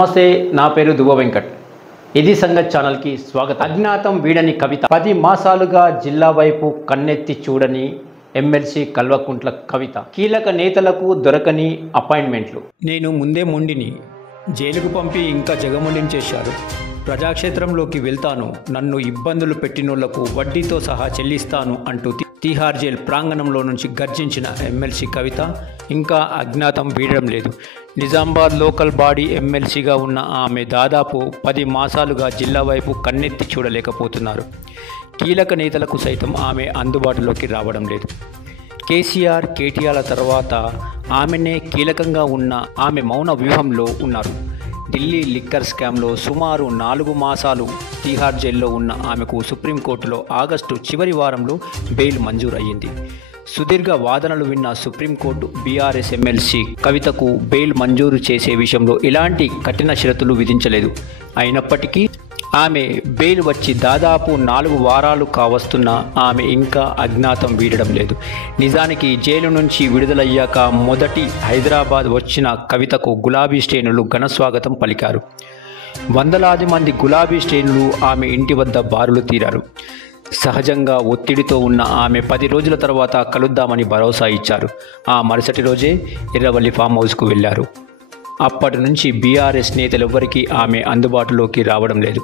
నమస్తే, నా పేరు దువ్వ వెంకట్. ఇది సంగతి ఛానల్కి స్వాగతం. అజ్ఞాతం వీడని కవిత. 10 మాసాలుగా జిల్లా వైపు కన్నెత్తి చూడని ఎమ్మెల్సీ కల్వకుంట్ల కవిత. కీలక నేతలకు దొరకని అపాయింట్మెంట్లు. నేను ముందే మొండిని, జైలుకు పంపి ఇంకా జగమొండిని చేశారు. ప్రజాక్షేత్రంలోకి వెళ్తాను, నన్ను ఇబ్బందులు పెట్టినోళ్లకు వడ్డీతో సహా చెల్లిస్తాను అంటూ తిహార్ జైల్ ప్రాంగణంలో నుంచి గర్జించిన ఎమ్మెల్సీ కవిత ఇంకా అజ్ఞాతం వీడడం లేదు. నిజామాబాద్ లోకల్ బాడీ ఎమ్మెల్సీగా ఉన్న ఆమె దాదాపు 10 మాసాలుగా జిల్లా వైపు కన్నెత్తి చూడలేకపోతున్నారు. కీలక నేతలకు సైతం ఆమె అందుబాటులోకి రావడం లేదు. కేసీఆర్, కేటీఆర్ల తర్వాత ఆమెనే కీలకంగా ఉన్న ఆమె మౌన వ్యూహంలో ఉన్నారు. ఢిల్లీ లిక్కర్ స్కామ్లో సుమారు 4 మాసాలు తిహార్ జైల్లో ఉన్న ఆమెకు సుప్రీంకోర్టులో ఆగస్టు చివరి వారంలో బెయిల్ మంజూరు అయ్యింది. సుదీర్ఘ వాదనలు విన్న సుప్రీంకోర్టు బీఆర్ఎస్ ఎమ్మెల్సీ కవితకు బెయిల్ మంజూరు చేసే విషయంలో ఎలాంటి కఠిన షరతులు విధించలేదు. అయినప్పటికీ ఆమె బెయిల్ వచ్చి దాదాపు 4 వారాలు కావస్తున్నా ఆమె ఇంకా అజ్ఞాతం వీడడం లేదు. నిజానికి జైలు నుంచి విడుదలయ్యాక మొదటి హైదరాబాద్ వచ్చిన కవితకు గులాబీ శ్రేణులు ఘనస్వాగతం పలికారు. వందలాది మంది గులాబీ శ్రేణులు ఆమె ఇంటి వద్ద బారులు తీరారు. సహజంగా ఒత్తిడితో ఉన్న ఆమె 10 రోజుల తర్వాత కలుద్దామని భరోసా ఇచ్చారు. ఆ మరుసటి రోజే ఎర్రవల్లి ఫామ్ హౌస్కు వెళ్లారు. అప్పటి నుంచి బీఆర్ఎస్ నేతలెవ్వరికీ ఆమె అందుబాటులోకి రావడం లేదు.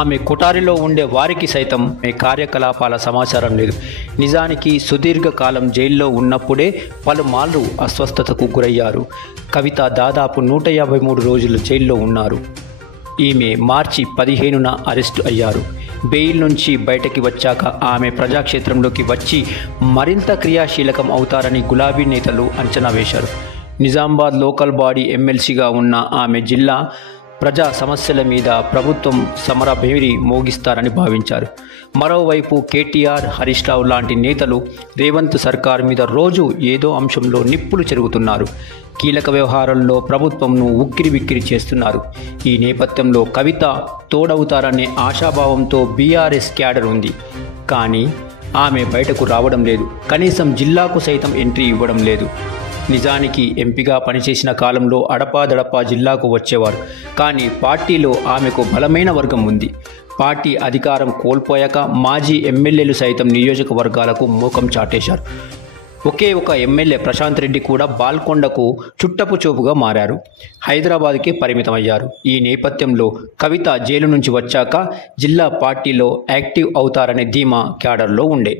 ఆమె కొఠారిలో ఉండే వారికి సైతం కార్యకలాపాల సమాచారం లేదు. నిజానికి సుదీర్ఘకాలం జైల్లో ఉన్నప్పుడే పలుమార్లు అస్వస్థతకు గురయ్యారు. కవిత దాదాపు 153 రోజులు జైల్లో ఉన్నారు. ఈమె మార్చి 15న అరెస్టు అయ్యారు. బెయిల్ నుంచి బయటకి వచ్చాక ఆమె ప్రజాక్షేత్రంలోకి వచ్చి మరింత క్రియాశీలకం అవుతారని గులాబీ నేతలు అంచనా వేశారు. నిజామాబాద్ లోకల్ బాడీ ఎమ్మెల్సీగా ఉన్న ఆమె జిల్లా ప్రజా సమస్యల మీద ప్రభుత్వం సమరభేరి మోగిస్తారని భావించారు. మరోవైపు కేటీఆర్, హరీష్ రావు లాంటి నేతలు రేవంత్ సర్కార్ మీద రోజు ఏదో అంశంలో నిప్పులు చెరుగుతున్నారు. కీలక వ్యవహారాల్లో ప్రభుత్వంను ఉక్కిరిబిక్కిరి చేస్తున్నారు. ఈ నేపథ్యంలో కవిత తోడవుతారనే ఆశాభావంతో బీఆర్ఎస్ క్యాడర్ ఉంది. కానీ ఆమె బయటకు రావడం లేదు. కనీసం జిల్లాకు సైతం ఎంట్రీ ఇవ్వడం లేదు. నిజానికి ఎంపీగా పనిచేసిన కాలంలో అడపాదడపా జిల్లాకు వచ్చేవారు. కానీ పార్టీలో ఆమెకు బలమైన వర్గం ఉంది. పార్టీ అధికారం కోల్పోయాక మాజీ ఎమ్మెల్యేలు సైతం నియోజకవర్గాలకు మూకం చాటేశారు. ఒకే ఒక ఎమ్మెల్యే ప్రశాంత్ రెడ్డి కూడా బాల్కొండకు చుట్టపు చూపుగా మారారు. హైదరాబాద్కే పరిమితమయ్యారు. ఈ నేపథ్యంలో కవిత జైలు నుంచి వచ్చాక జిల్లా పార్టీలో యాక్టివ్ అవుతారనే ధీమా క్యాడర్లో ఉండే.